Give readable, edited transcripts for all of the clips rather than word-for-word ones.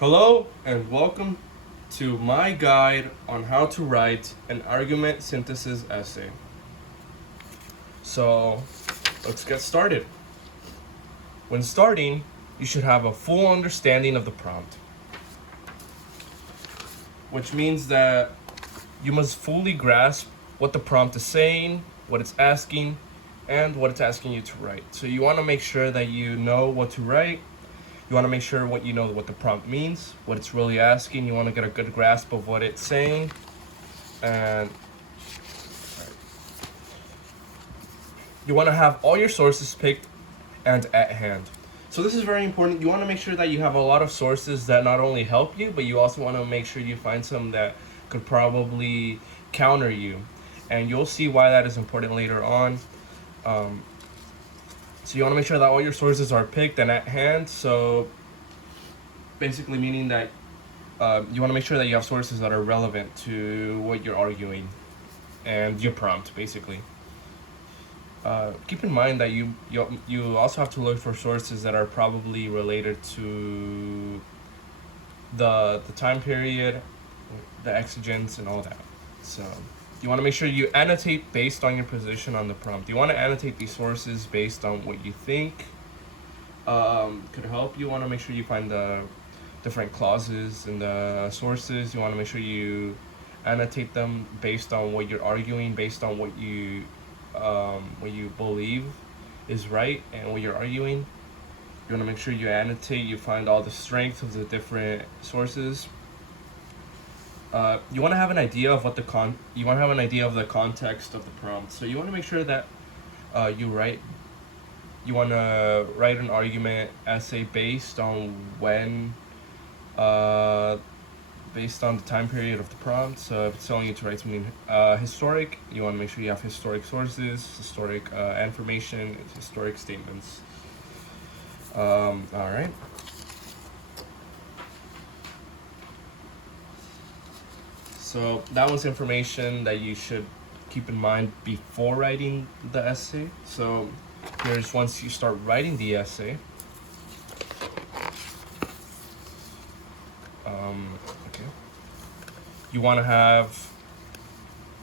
Hello and welcome to my guide on how to write an argument synthesis essay. So let's get started. When starting, you should have a full understanding of the prompt, which means that you must fully grasp what the prompt is saying, what it's asking, and what it's asking you to write. So you want to make sure that you know what to write. You want to make sure what the prompt means, what it's really asking. You want to get a good grasp of what it's saying, and you want to have all your sources picked and at hand. So this is very important. You want to make sure that you have a lot of sources that not only help you, but you also want to make sure you find some that could probably counter you, and you'll see why that is important later on. So you want to make sure that all your sources are picked and at hand. So basically meaning that you want to make sure that you have sources that are relevant to what you're arguing and your prompt, basically. Keep in mind that you also have to look for sources that are probably related to the time period, the exigence, and all that. So you want to make sure you annotate based on your position on the prompt. You want to annotate these sources based on what you think could help. You want to make sure you find the different clauses and the sources. You want to make sure you annotate them based on what you're arguing, based on what you believe is right and what you're arguing. You want to make sure you annotate, you find all the strengths of the different sources. You want to have an idea of what the context of the prompt. So you want to make sure that you want to write an argument essay based on based on the time period of the prompt. So if it's telling you to write something historic, you want to make sure you have historic sources, historic information, historic statements. All right. So that was information that you should keep in mind before writing the essay. So here's once you start writing the essay. Okay. You want to have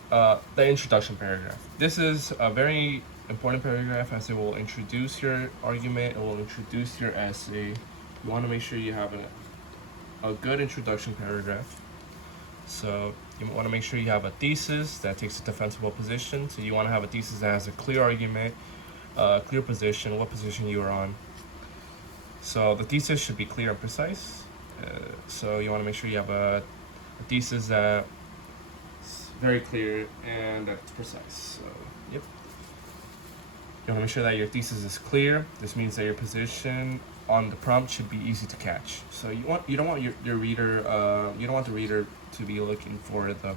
the introduction paragraph. This is a very important paragraph as it will introduce your argument, it will introduce your essay. You want to make sure you have a good introduction paragraph. So you want to make sure you have a thesis that takes a defensible position. So you want to have a thesis that has a clear argument, clear position, what position you are on. So the thesis should be clear and precise. So you want to make sure you have a thesis that's very clear and that's precise. So yep. You want to make sure that your thesis is clear. This means that your position on the prompt should be easy to catch. So you don't want your reader you don't want the reader to be looking for the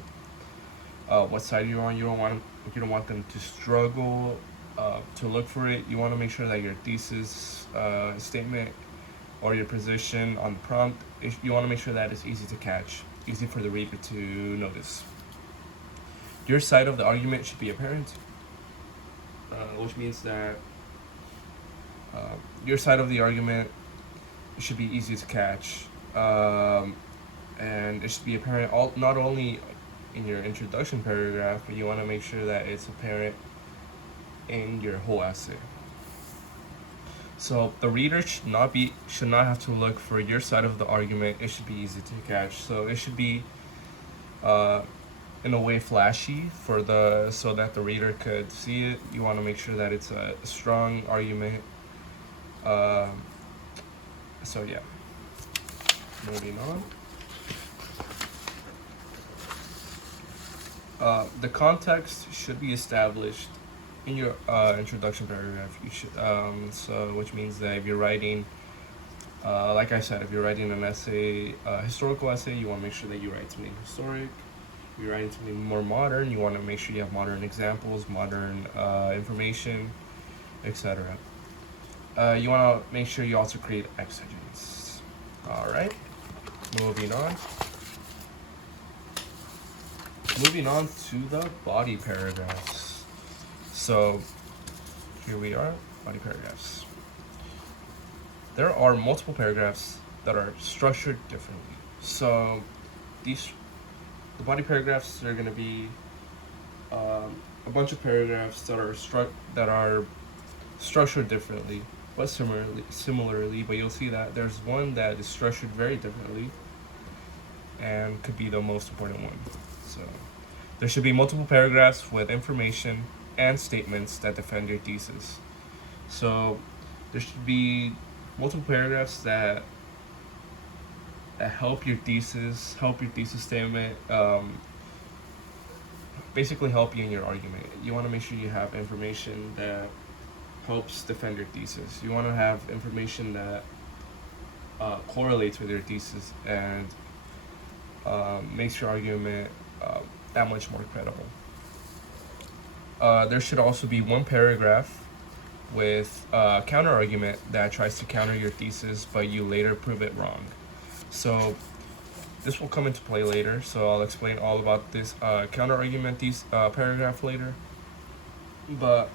what side you're on. You don't want them to struggle to look for it. You want to make sure that your thesis statement or your position on the prompt, you want to make sure that it's easy to catch, easy for the reader to notice. Your side of the argument should be apparent, which means that your side of the argument should be easy to catch, and it should be apparent not only in your introduction paragraph, but you want to make sure that it's apparent in your whole essay. So the reader should not have to look for your side of the argument. It should be easy to catch. So it should be in a way flashy so that the reader could see it. You want to make sure that it's a strong argument. So yeah, moving on. The context should be established in your introduction paragraph. You should so which means that if you're writing, like I said, if you're writing an essay, historical essay, you want to make sure that you write something historic. If you're writing something more modern, you want to make sure you have modern examples, modern information, etc. You want to make sure you also create exegese. All right, moving on. Moving on to the body paragraphs. So here we are, body paragraphs. There are multiple paragraphs that are structured differently. So the body paragraphs are going to be a bunch of paragraphs that are structured differently, but similarly. But you'll see that there's one that is structured very differently, and could be the most important one. So there should be multiple paragraphs with information and statements that defend your thesis. So there should be multiple paragraphs that help your thesis statement, basically help you in your argument. You want to make sure you have information that helps defend your thesis. You want to have information that correlates with your thesis and makes your argument that much more credible. There should also be one paragraph with a counter argument that tries to counter your thesis, but you later prove it wrong. So this will come into play later, so I'll explain all about this counter argument paragraph later. But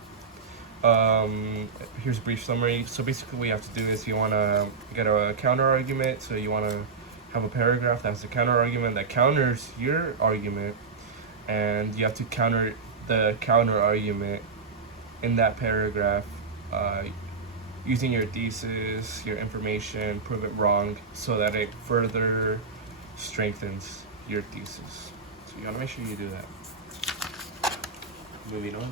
here's a brief summary. So basically what you have to do is you want to get a counter argument, so you want to have a paragraph that has a counter argument that counters your argument, and you have to counter the counter argument in that paragraph using your thesis, your information, prove it wrong, so that it further strengthens your thesis. So you gotta make sure you do that. Moving on.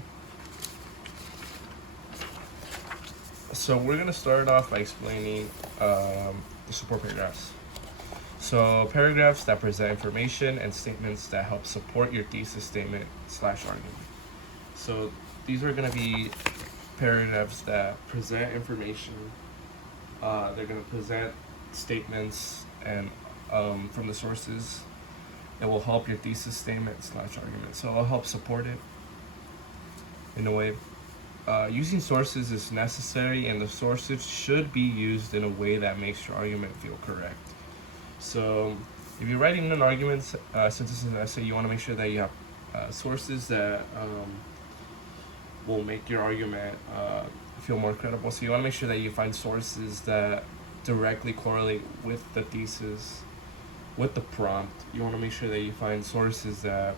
So we're gonna start off by explaining the support paragraphs. So paragraphs that present information and statements that help support your thesis statement / argument. So these are gonna be paragraphs that present information. They're going to present statements and from the sources. It will help your thesis statement / argument. So it'll help support it in a way. Using sources is necessary, and the sources should be used in a way that makes your argument feel correct. So if you're writing an argument, synthesis and essay, you want to make sure that you have sources that will make your argument feel more credible. So you want to make sure that you find sources that directly correlate with the thesis, with the prompt. You want to make sure that you find sources that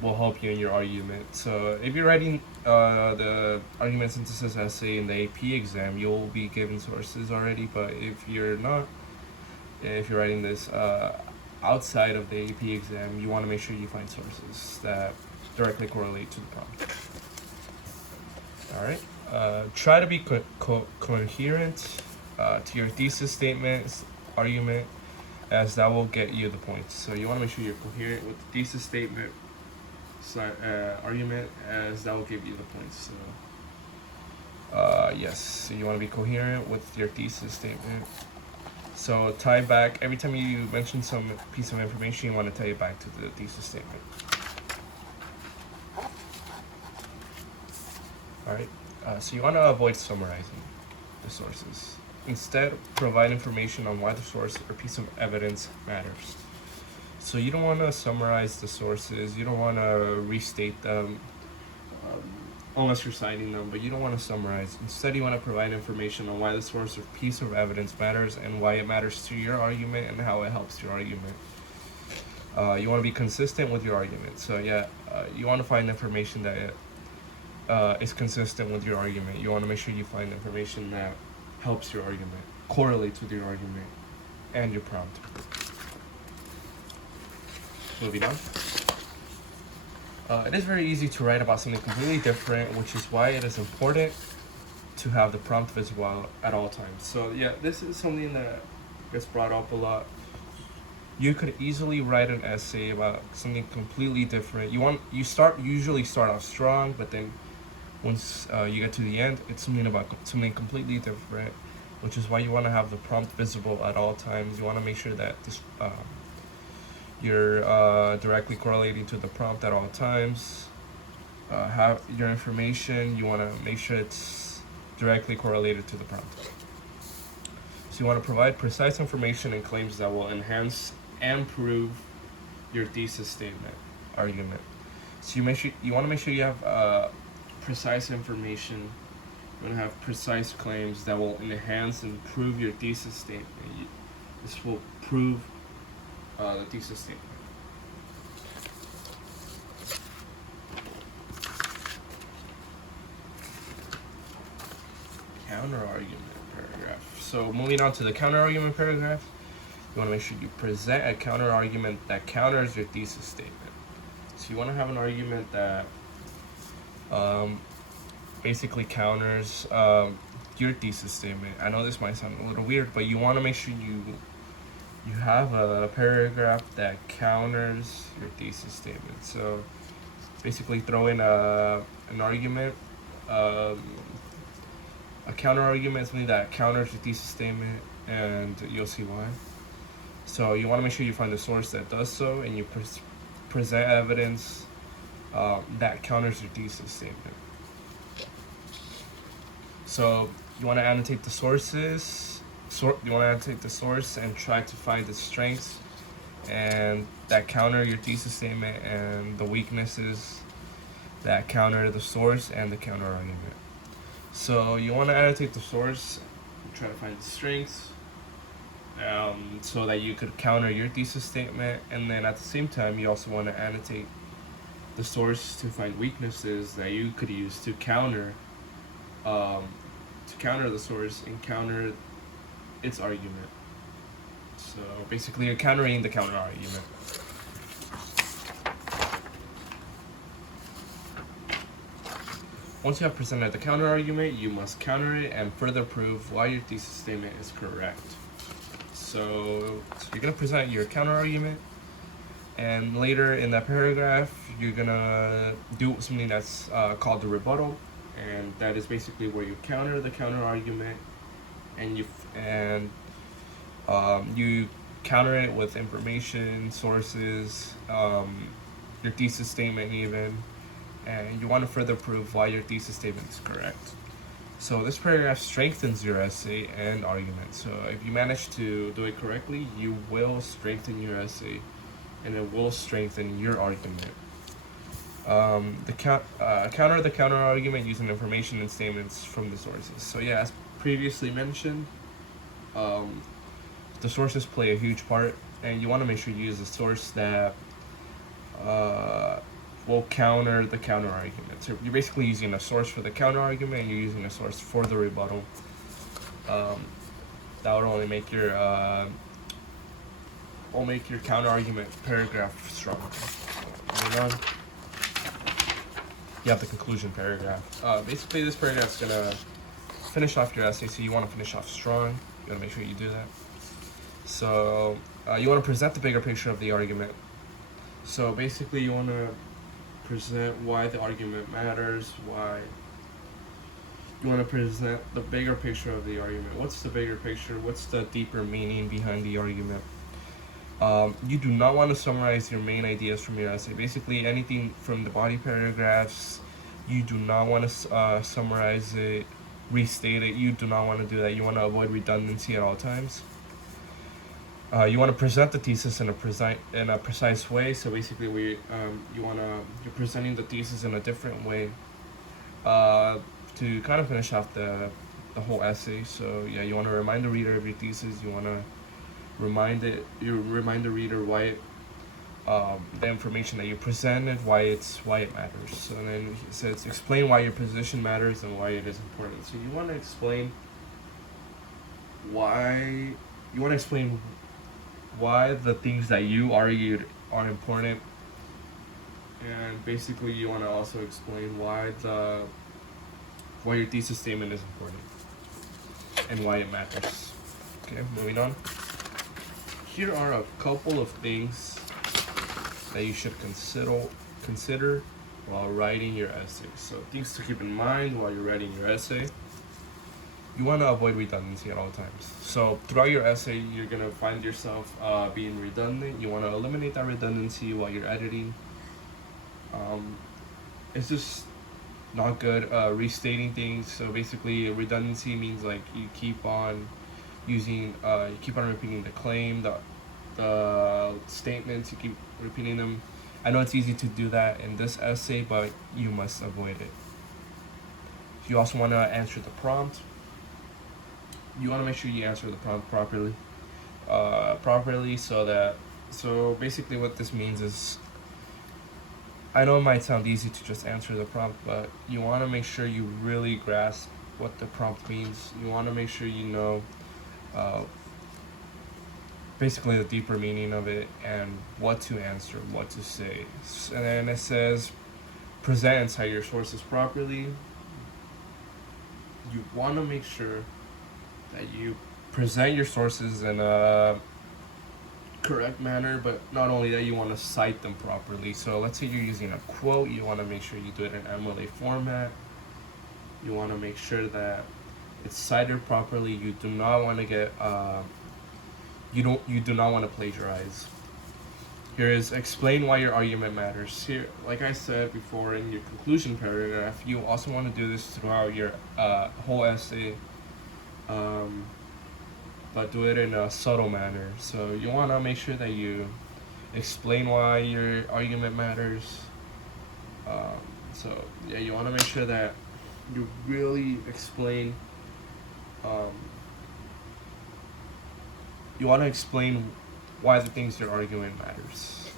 will help you in your argument. So if you're writing the argument synthesis essay in the AP exam, you'll be given sources already. But if you're not, if you're writing this outside of the AP exam, you want to make sure you find sources that directly correlate to the prompt. All right. Try to be coherent to your thesis statement, argument, as that will get you the points. So you want to make sure you're coherent with the thesis statement, argument, as that will give you the points. So yes, so you want to be coherent with your thesis statement. So tie back every time you mention some piece of information, you want to tie it back to the thesis statement. Alright, so you want to avoid summarizing the sources. Instead, provide information on why the source or piece of evidence matters. So you don't want to summarize the sources, you don't want to restate them, unless you're citing them, but you don't want to summarize. Instead, you want to provide information on why the source or piece of evidence matters and why it matters to your argument and how it helps your argument. You want to be consistent with your argument. So yeah, you want to find information that is consistent with your argument. You want to make sure you find information that helps your argument, correlates with your argument, and your prompt. Moving on. It is very easy to write about something completely different, which is why it is important to have the prompt visible at all times. So yeah, this is something that gets brought up a lot. You could easily write an essay about something completely different. You usually start off strong, but then once you get to the end, it's something completely different, which is why you want to have the prompt visible at all times. You want to make sure that this you're directly correlating to the prompt at all times. Have your information, you want to make sure it's directly correlated to the prompt. So you want to provide precise information and claims that will enhance and prove your thesis statement, argument. So you want to make sure you have precise information You want to have precise claims that will enhance and prove your thesis statement. This will prove the thesis statement. Counter-argument paragraph. So moving on to the counter-argument paragraph, you want to make sure you present a counter-argument that counters your thesis statement. So you want to have an argument that basically counters your thesis statement. I know this might sound a little weird, but you want to make sure you have a paragraph that counters your thesis statement. So basically throw in an argument, a counter argument, something that counters your thesis statement, and you'll see why. So you want to make sure you find the source that does so, and you present evidence that counters your thesis statement. So you want to annotate the sources. You want to annotate the source and try to find the strengths and that counter your thesis statement, and the weaknesses that counter the source and the counter argument. So you want to annotate the source, try to find the strengths, so that you could counter your thesis statement, and then at the same time you also want to annotate the source to find weaknesses that you could use to counter the source and counter its argument. So basically you're countering the counter argument. Once you have presented the counter argument, you must counter it and further prove why your thesis statement is correct. So you're going to present your counter argument, and later in that paragraph you're going to do something that's called the rebuttal, and that is basically where you counter the counter argument, and you counter it with information, sources, your thesis statement even, and you want to further prove why your thesis statement is correct. So this paragraph strengthens your essay and argument. So if you manage to do it correctly, you will strengthen your essay and it will strengthen your argument. Counter the counter argument using information and statements from the sources. So yeah, as previously mentioned, the sources play a huge part, and you want to make sure you use a source that will counter the counter argument. So you're basically using a source for the counter argument, and you're using a source for the rebuttal. That would only make your counter argument paragraph stronger. Moving on, you have the conclusion paragraph. Basically, this paragraph is gonna finish off your essay, so you want to finish off strong. You want to make sure you do that. So you want to present the bigger picture of the argument. So basically, you want to present why the argument matters, why you want to present the bigger picture of the argument. What's the bigger picture? What's the deeper meaning behind the argument? You do not want to summarize your main ideas from your essay. Basically, anything from the body paragraphs, you do not want to summarize it, restate it. You do not want to do that. You want to avoid redundancy at all times. You want to present the thesis in a precise way. So basically, you're presenting the thesis in a different way to kind of finish off the whole essay. So yeah, you want to remind the reader of your thesis. You want to remind the reader why the information that you presented, why it matters. So then it says explain why your position matters and why it is important. So you want to explain why the things that you argued are important, and basically you want to also explain why your thesis statement is important and why it matters. Okay, moving on. Here are a couple of things that you should consider while writing your essay. So things to keep in mind while you're writing your essay. You want to avoid redundancy at all times. So throughout your essay, you're going to find yourself being redundant. You want to eliminate that redundancy while you're editing. It's just not good restating things. So basically, redundancy means like you keep on repeating the claim, the statements, you keep repeating them. I know it's easy to do that in this essay, but you must avoid it. You also want to answer the prompt. You want to make sure you answer the prompt properly. So basically what this means is, I know it might sound easy to just answer the prompt, but you want to make sure you really grasp what the prompt means. You want to make sure you know uh, basically the deeper meaning of it and what to answer, what to say. And then it says present and cite your sources properly. You want to make sure that you present your sources in a correct manner, but not only that, you want to cite them properly. So let's say you're using a quote, you want to make sure you do it in MLA format. You want to make sure that it's cited properly. You do not want to get you do not want to plagiarize. Here is explain why your argument matters. Here, like I said before in your conclusion paragraph, you also want to do this throughout your whole essay, but do it in a subtle manner. So you want to make sure that you explain why your argument matters. So yeah, you want to make sure that you really explain. You want to explain why the things you're arguing matters.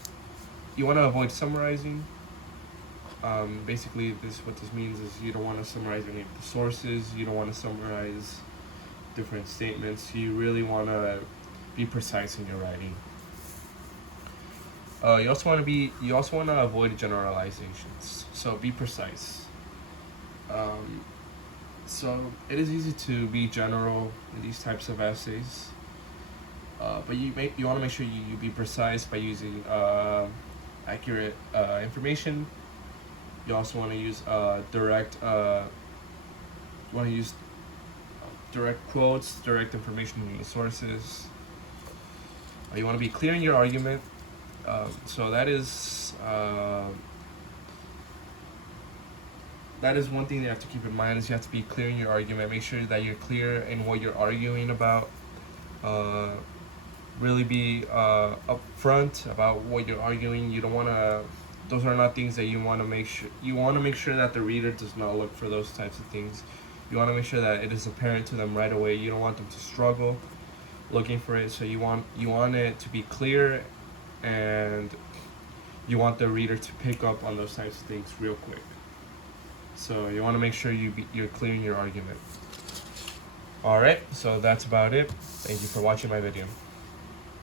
You want to avoid summarizing. Basically, what this means is you don't want to summarize any of the sources. You don't want to summarize different statements. You really want to be precise in your writing. You also want to avoid generalizations. So be precise. So it is easy to be general in these types of essays. But you want to make sure you be precise by using accurate information. You also want to use direct quotes, direct information from your sources. You want to be clear in your argument. So that is one thing you have to keep in mind, is you have to be clear in your argument. Make sure that you're clear in what you're arguing about. Really be upfront about what you're arguing. You don't want to. Those are not things that you want to make sure. You want to make sure that the reader does not look for those types of things. You want to make sure that it is apparent to them right away. You don't want them to struggle looking for it. So you want it to be clear, and you want the reader to pick up on those types of things real quick. So you want to make sure you're clear in your argument. Alright, so that's about it. Thank you for watching my video.